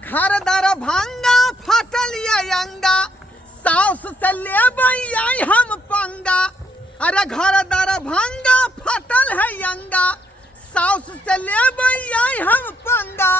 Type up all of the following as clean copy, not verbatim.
घर दर भांगा फाटल ये अंगा साउस से ले आई हम पंगा। अरे घर दर भांगा फाटल है अंगा साउस से ले आई हम पंगा।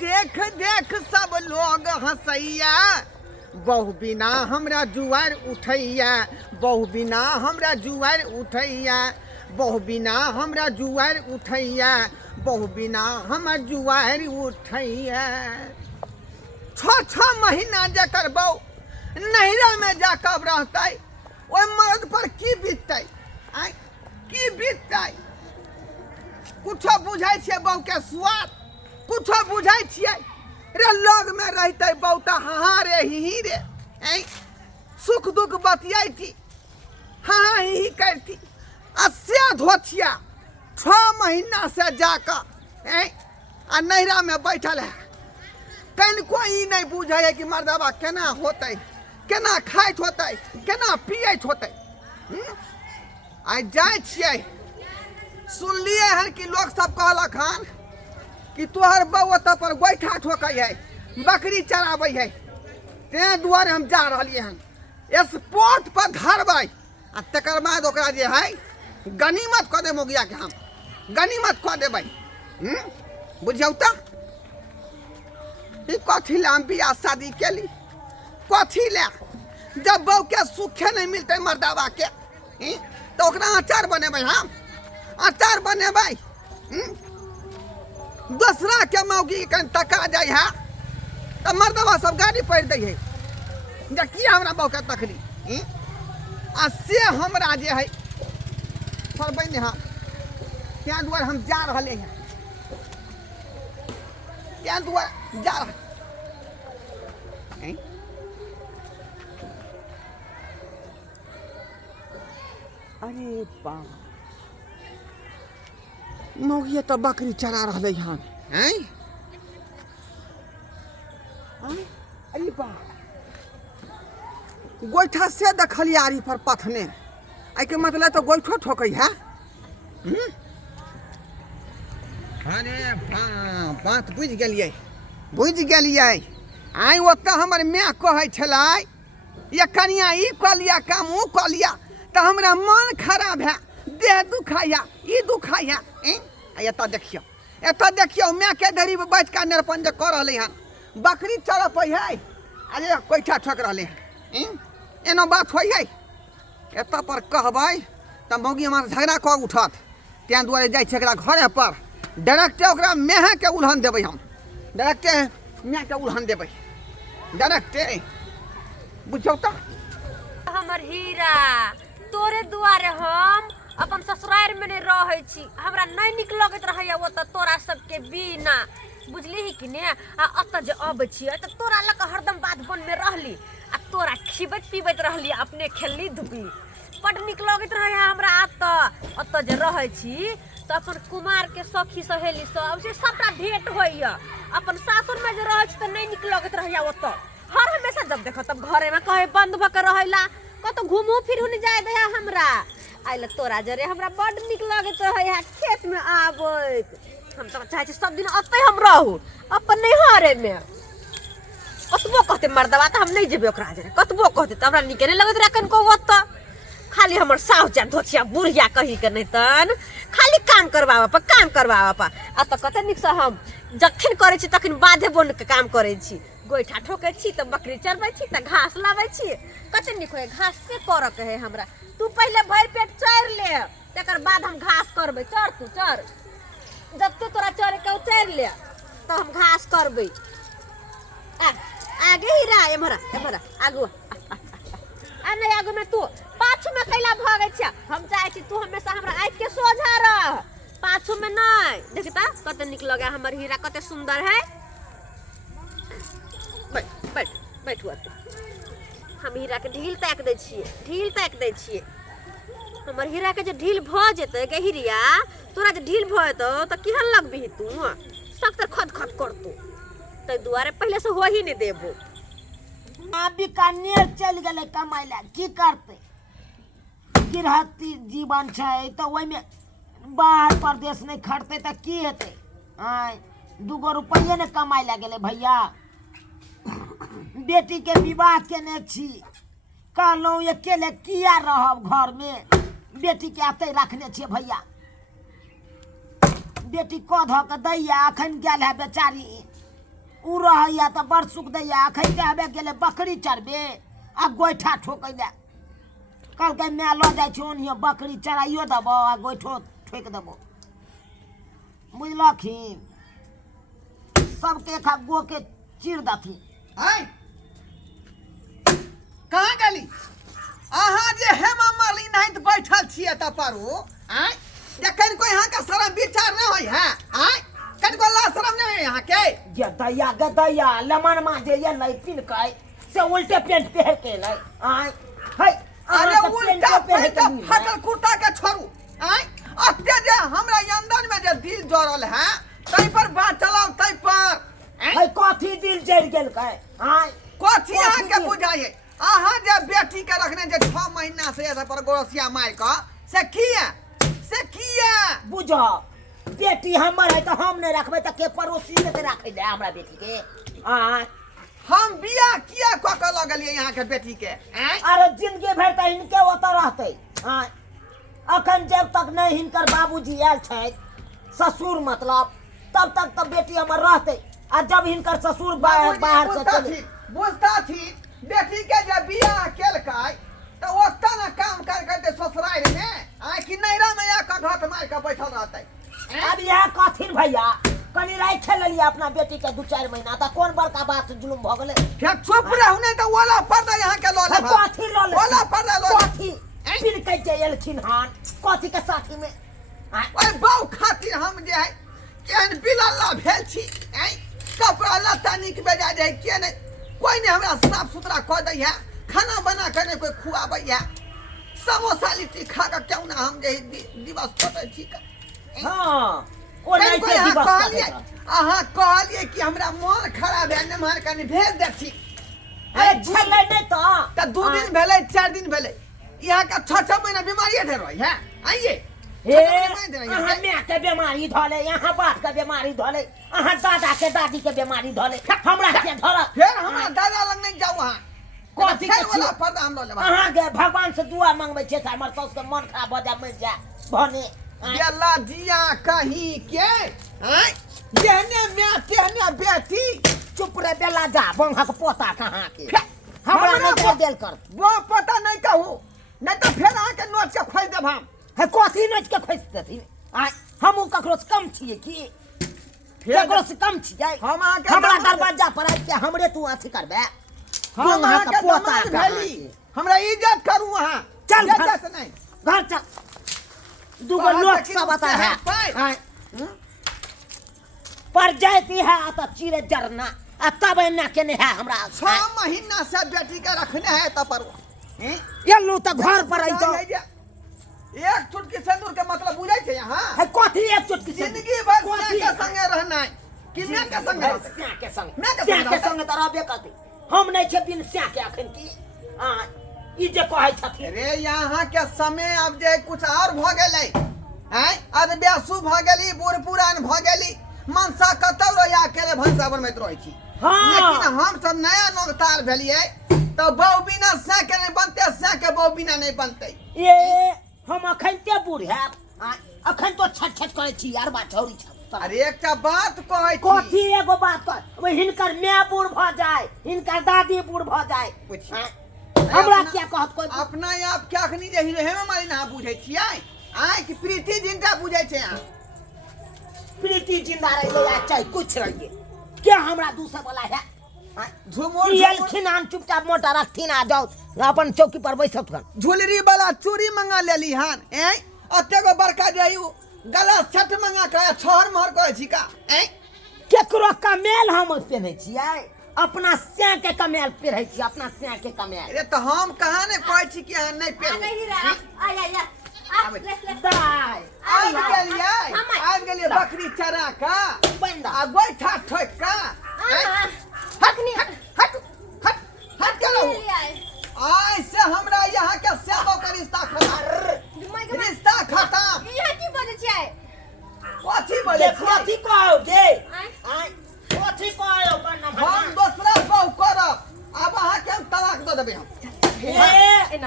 देख देख सब लोग हंसैया बहु बिना हमरा जुआर उठैया बहु बिना हमरा जुआर उठैया बहु बिना हमरा जुआर उठैया बहु बिना हमर जुआर उठैया। 6 महीना जकर बहु नहिरा में जाकर रहतै ओइ मर्द पर की बीततै आइ की बीततै। कुछो बुझै छियै बहु के स्वाद कुछो बुझै छियै रे लग में रहते बहुता हाँ रे ही रे सुख दुख बतियाती हाँ ही करती। अस्या धोतिया 6 महीना से जाकर आ नैरा में बैठल है कहीं कोई नहीं बुझे है कि मर्दबा केना होते केना खाइत होते केना पियत होते। आ जाए छियै सुनलिए हन कि लोग सब कहलक हन कि तोहर बउआ पर गोइठा ठोकै है बकरी चराबै है तें दुआरे हम जा रहलिए हन स्पॉट पर धरबै आ तकर बाद ओकरा जे है गनीमत कऽ देब मोगिया के हम गनीमत कऽ देबै। बुझियौ तऽ ई कथी लए हम बियाह शादी केली कथी लए जब बहू के सुखे नहीं मिलते मर्दावा के तो ओकरा अचार बनेबै हम अचार बनेबै। दूसरा के मौगी कहीं तका जाए है तो मर्दबा सब गाड़ी पड़ दै है जे किया हमरा बहू के तकली आ से हमरा जे है फरबै ने हाँ त्या दुआरे हम जा रहले हैं त्या दुआरे जा रह अरे बाप मौगिया तो बकरी चरा रहले हन अरे बाप गोइठा से देखलियारी पर पथने आई के मतलब तो गोइठो ठोकै है। अरे बात बुझ गेलियै आई ओतऽ हमर माय कहै छलै ये कनिया ई कऽ लिया काम ऊ कऽ लिया तो हमरा मन खराब है देह दुखाया ई दुखाया। एतऽ देखियो माय के धरी बैठ के निरपन जे कऽ रहलै हन बकरी चरपै है अरे गोइठा ठोक रहलै हन एना बात होइ है। एतऽ पर कहबै तऽ मौगी हमरा झगड़ा कऽ उठत तें दुआरे जाइ छै एकरा घरे पर डायरेक्टे ओकरा मेहे के उल्हन देबै हम डायरेक्टे माय के उल्हन देबै डायरेक्टे। बुझौ तऽ हमर हीरा तोरे दुआरे हम अपन ससुराल में नहीं रहै छी हमरा नहीं निक लगत रहैया ओतऽ तोरा सबके बिना बुझली कि ने। आ अतऽ जे अबै छियै तऽ तोरा लग हरदम बात बन में रहली आ तोरा खिबैत पीबैत रहली अपने खेलली धुपी बड निक लगत रहैया हमरा। अतऽ जे रहै छी तो अपन कुमार के सखी सहेली सब से सबटा भेंट होइया अपन सासुर में जे रहै छी तो नहीं निक लगत रहैया ओतऽ हर हमेशा जब देखो तब घरे में कहे बंद भऽ के रहैला कतौ घूमू फिरू नहीं जाए दे हमरा आइले तोरा जरे हमरा बड निक लगत रहैया खेत में आबैत हम तो चाहे छी सब दिन अतै हम रहू अपन नैहरे में। कतबो कहते मर्दबा तो हम नहीं जेबे ओकरा जरे कतबो कहते तो हमरा निके नहीं लगत रहे कनको ओतऽ खाली हमर साउस जा धोतिया बुढ़िया कही के नहीं तन खाली काम करवावा पा अतऽ कते निक से हम जखन करे छी तखन बाधे बोन के काम करे छी गोइठा ठोकै छी तो बकरी चरबै छी तो घास लाबै छी कते निक होय घास से करऽ के है हमरा। तू पहले भर पेट चर ले तकर बाद हम घास करबै चर तू चर जब तू तोरा चरे के चर ले तो हम घास करबै। आगे ही रहा एमहरा आगू आ नहीं आगू में तू पाछू में कैला भागै छ हम चाहे छी तू हमेशा हमरा आँख के सोझा रह पाछू में नहीं देखी ता कते निक लगे हमर हीरा कते सुंदर है। बैठ हुआ हम हीरा के ढील ताक दै छियै हमर हीरा के जे ढील भ जेतै के हीरिया तोरा जे ढील भ जेतौ त केहन लगबिही तू सख्त खद करतू तै दुआरे पहले से हो ही नहीं देबो। बीकानेर चल गए कमाई ला की करते गिरहती जीवन छै तो ओहि में बाहर प्रदेश नहीं खटते तो की हेते 2 रुपये ने कमाई ला गेले भैया बेटी के विवाह केने छी कहलहुँ अकेले किया रहब घर में बेटी के आते रखने छियै भैया बेटी कऽ धऽ के दैया अखन गेल है बेचारी उ रहैया तऽ बड़ सुख दैया अखन कहबे गेले बकरी चरबे आ गोइठा ठोकै ले कहलकै माय लऽ जाइ छी ओनियो बकरी चराइयो देबो आ गोइठो ठोकि देबो बुझलखिन सबके एक गो के चीर दथिन आय कहाँ गेली अहाँ जे हेमा मालिनी नाहित बैठल छियै त परो आय जखन कोई यहाँ का शरम विचार नहीं होई है आय कनको ला शरम नहीं होई यहाँ के गे दैया लमन मा जे ये नहीं पिन के से उल्टे पेंट पहन के ले आय है अरे उल्टा पेंट फटल कुर्ता के छोड़ू आय अत्ते जे हमरा अंदर में जे दिल जोड़ल है तई पर बात चलाओ तई पर है कथी दिल जड़ गेल के आय कथी यहाँ के बुझाइए अहाँ जे बेटी के रखने जे 6 महीना से ऐसा पर गोरसिया मार का से किया बुझो बेटी हमर है तो हम नहीं रखबे त के पड़ोसी ने ते राखे ले हमरा बेटी के आय हम बियाह किया क के लगलिए यहाँ के बेटी के अरे जिंदगी भर त इनके ओत रहते आय अखन जब तक नहीं हिनकर बाबूजी आयल छै ससुर मतलब तब तक तो बेटी हमर रहते आ जब हिनकर ससुर बाहर से चले बुझता थी बेटी के जब बियाह केलकै तो ओतना ना काम करके ससुराल में आय कि नैरा में या का घाट मार के बैठल रहते अब यह कथिन भैया कनी राइ खेलिए अपना बेटी के 2-4 महीना त कौन बड़का बात जुलुम भ गेले फिर चुप रहू नहीं तो ओला पर्दा यहाँ के लो ले कथी लो ले ओला पर्दा लो कथी फिर कह जे एलखिन हान कथी के साथी में ओए बाऊ खातिर हम जे है केहन बिलल्ला भेल छी कपड़ा लत्ता निक बेजा जाए के नहीं कोई ने हमरा साफ सुथरा कह दै है खाना बना के नहीं कोई खुआबै है समोसा लिट्टी खा के क्यों ना हम जे दिवस कटै छी हां ओ नहीं के दिवस कहलिए अहाँ कहलिए कि हमरा मन खराब है ने मार कनी भेज दे छी अरे छले नहीं तो 2 दिन भेले 4 दिन भेले यहाँ का 6 महीना बीमारी है रही है आइए अहाँ माय के बीमारी धले यहाँ बाप के बीमारी धले अहाँ दादा के दादी के बीमारी धले हमरा के धर फिर हमरा दादा लग नहीं जाऊ वहां कथी के वाला पर्दा हम ल लेबा अहाँ के भगवान से दुआ मांगबै छै त हमर सास के मन खराब भ जा मर जा भने गेला जिया कहीं के हैं जेहने मैं तेहने बेटी चुप रे बेला जा बंघक पोता कहाँ के हमरा नहीं देल कर वो पता नहीं कहू नहीं तो फिर आके नोच के खोज देब हम है कथी नोच के खोज देथिन आ हम ककरो से कम छिए की ककरो से कम छिए हम आके हमरा दरवाजा पर आके हमरे तू अथी करबे हम आके पोता भेली हमरा इज्जत करू वहां चल इज्जत नहीं घर चल दुगो लोग सब आता है पर जाती है त चिरे जरना आ तब एना केने है हमरा 6 महीना से बेटी के रखने है त पर येल्लो त घर पर आई तो एक चुटकी सिंदूर के मतलब बुझै छै यहां है कथी एक चुटकी जिंदगी भर कथी के संगे रहना है कि मैं के संगे स्या के संग मैं स्या के संग त रहबे करते हम नहीं छे बिन स्या के अखन की हां ई जे कहै छथिन अरे यहाँ के समय अब जे कुछ और भ गेलै हैं अब बेसु भ गेली बूढ़ पुरान भ गेली मनसा कतौ रया के भंसा बनैत रहै छी लेकिन हम सब नया नौतार भेलिए तो बहू बिना से के नहीं बनते से के बहू बिना नहीं बनते ए हम अखन ते बूढ़ है अखन तो छट छट करे छी यार बात छोड़ी छ अरे एकटा बात कहै छी कथी एगो बात कर ओ हिनकर माय बूढ़ भ जाए हिनकर दादी बूढ़ भ जाए हमरा क्या कहत कोई अपना आप क्या अखनी जे हीरो हेमा मालिनी ना बुझै छियै आय कि प्रीति जिंदा बुझै छै यहाँ प्रीति जिंदा रह ले चाहे कुछ रहिए क्या हमरा दूसरे वाला है झुमुर एलखिन आन चुपचाप मोटा रखथिन आ जाओ अपन चौकी पर बैसत कर झुलरी वाला चूड़ी मंगा लेली हन अत्ते गो बड़का जे गला सेट मंगा के छोहर मोहर कहै छी का केकरो कमेल हम पहनै छियै अपना स्या के कमेल पहिरै छी अपना स्या के कमेल अरे तो हम कहाँ ने कहै छी कि अहाँ नहीं पहिरै दाई आबि गेलियै बकरी चरा का बंदा आ गोइठा ठोक का हट चलो आज से हमरा यहाँ के सेवा का रिश्ता खत्म रिश्ता खत्म यहाँ की बजे छै कथी बोले कथी कहौ गे कथी कहौ हम दूसरा बहू करब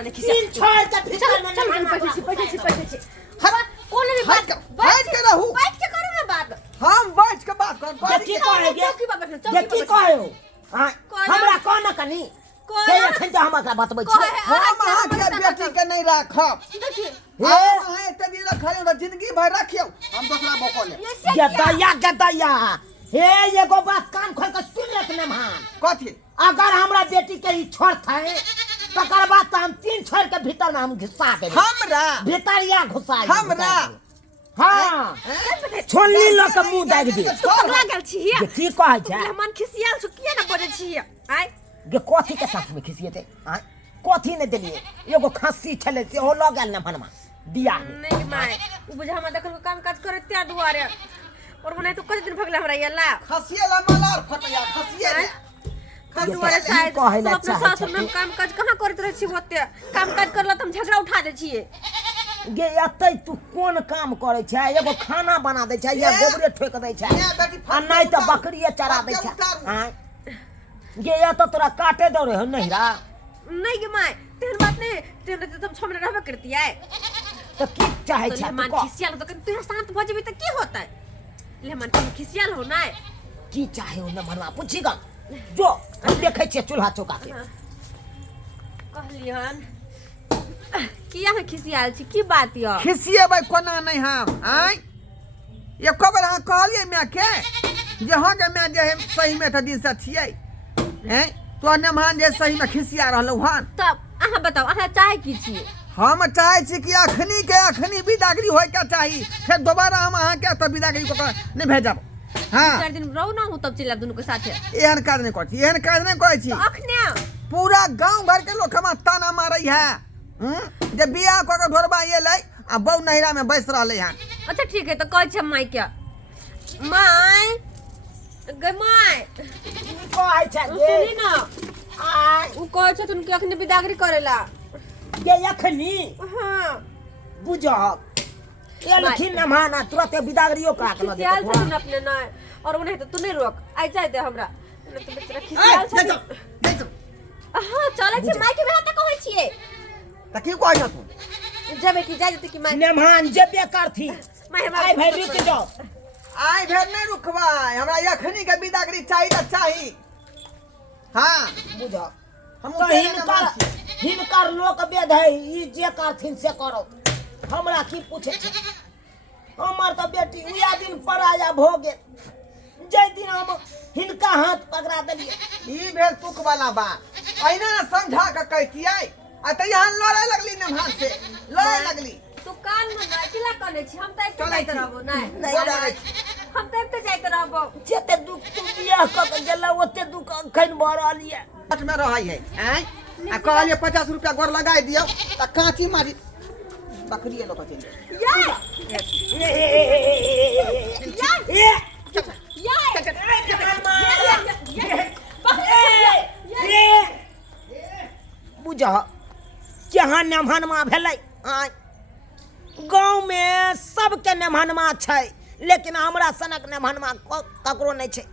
नहीं खिसिया तीन छोड़ के भीतर में चल नमहनमा बैठे छी हवा कोने में हट के रहू। बैठ के करो ना बात हम बैठ के बात कर ये की कहे गे चौकी पर बैठो ये की कहे हो हां कहे। हमरा कोन कनी कहे। से एखन जे हमरा बतबै छी हम अहाँ के बेटी के नहीं राखब। देखिए हम अहाँ एते दिन रखलियो त जिंदगी भर रखियो। हम दूसरा बको ले गदैया हे एगो बात कान खोल के सुन ले मेहमान कथी अगर हमरा बेटी के ई छोड़त है तकर बाद तो हम तीन छोड़ के भीतर में हम घुसा देबे हमरा भीतरिया घुसा हमरा हां छोलनी ल के मुंह दाग दे तू पगला गेल छी ये की कहै छै मेहमान खिसियाल छु किया ना बजै छी आय गे कथी के साथ में खिसिएते आय कथी ने देलिए एगो खस्सी छले से हो ल गेल ने भनमा दिया नहीं माय उ बुझा हम देखल काम काज करे त्या दुआरे और मने तो कते दिन भगले हमरा यला खसिए ला मलार फटया खसिए ले कल दुआरे शायद कहे ला अपने चाहे सासुर में काम काज कहां करत रहै छी ओते काम काज करला त हम झगड़ा उठा दे छिए गे एतै तू कोन काम करे छै एगो खाना बना दे छै या गोबरे ठोक दे छै आ नहीं त बकरिए चरा दे छै हां गे या तो तोरा काटे दौड़े हो नहिरा नहीं गे माय तेहन बात नहीं तेहन तो तुम छमने रहबे करती है तो की चाहे तो छै मेहमान तू खिसियाल तो तू शांत भ जेबी त की होतै मेहमान के खिसियाल हो ना की चाहे हो न मनवा पूछी ग जो देखे छिए चूल्हा चौका के कहलियन किया है खिसियाल छी की बात य खिसिएबै कोना नहीं हम आय ये खबर अहाँ कहलिए मैं के जे हाँ के मैं जे सही में त दिन से छियै हैं तो नमान जे सही में खिसिया रहलौ हन तब अहाँ बताओ अहाँ चाहे की छी हम चाहे छी कि अखनी के अखनी बिदागरी होय के चाही फिर दोबारा हम अहाँ के त बिदागरी को नहीं भेजब हां 4 दिन रहू ना हूं तब चला दोनों के साथे एहन काज नहीं करै छी एहन काज नहीं करै छी तो अखने पूरा गांव भर के लोग हम ताना मारै है जे बियाह क के ढोरबा ये लै आ बौ नहिरा में बैस रहले हन अच्छा ठीक है तो कह छ माई के माई गे माई कहै छै गे सुनी ना आय उ कह छ तुम के अखने बिदागरी करेला गे एखनी हां बुझब एलखिन न माना तुरंत बिदागरियो का के खिसियाल छथिन अपने ना और उन्हें तो तू नहीं रोक आई जाए दे हमरा नहीं तो बेचारा खिसियाल छथिन हां चले छी माई के बेटा त कहै छिए त की कहै छ तू जबे की जाए जते की माई मेहमान जेबे करथी माई आइ भाई रुक जाओ आइ भेर नहीं रुकबाई हमरा यखनी के बिदागरी चाही त चाही हां बुझब हम तो हिनकर लोक वेद है ई जे करथिन से करो हमरा की पूछे छै हमर त बेटी उया दिन पराया भ गेल जै दिन हम हिनका हाथ पकड़ा देलिए ई भेल तुक वाला बात अहिना न समझा के कहतियै आ त यहाँ लड़े लगली न भान से लड़े लगली तू कान में ना किला कने छी हम त एक चलै जाइत छी। रहबो नहीं चलै हम त एक जाइत रहबो जते दुख तू बियाह क के गेला ओते दुख अखन भ रहल ये हाथ में रहै है हैं आ कहलिए 50 रुपया गोर लगाई दियो त काठी मारी बकरी लोग चल यार बुझ केहन नेमहनमा भेलै आय गाँव में सबके नेमहनमा छै लेकिन हमरा सनक नेमहनमा ककरो नहीं छै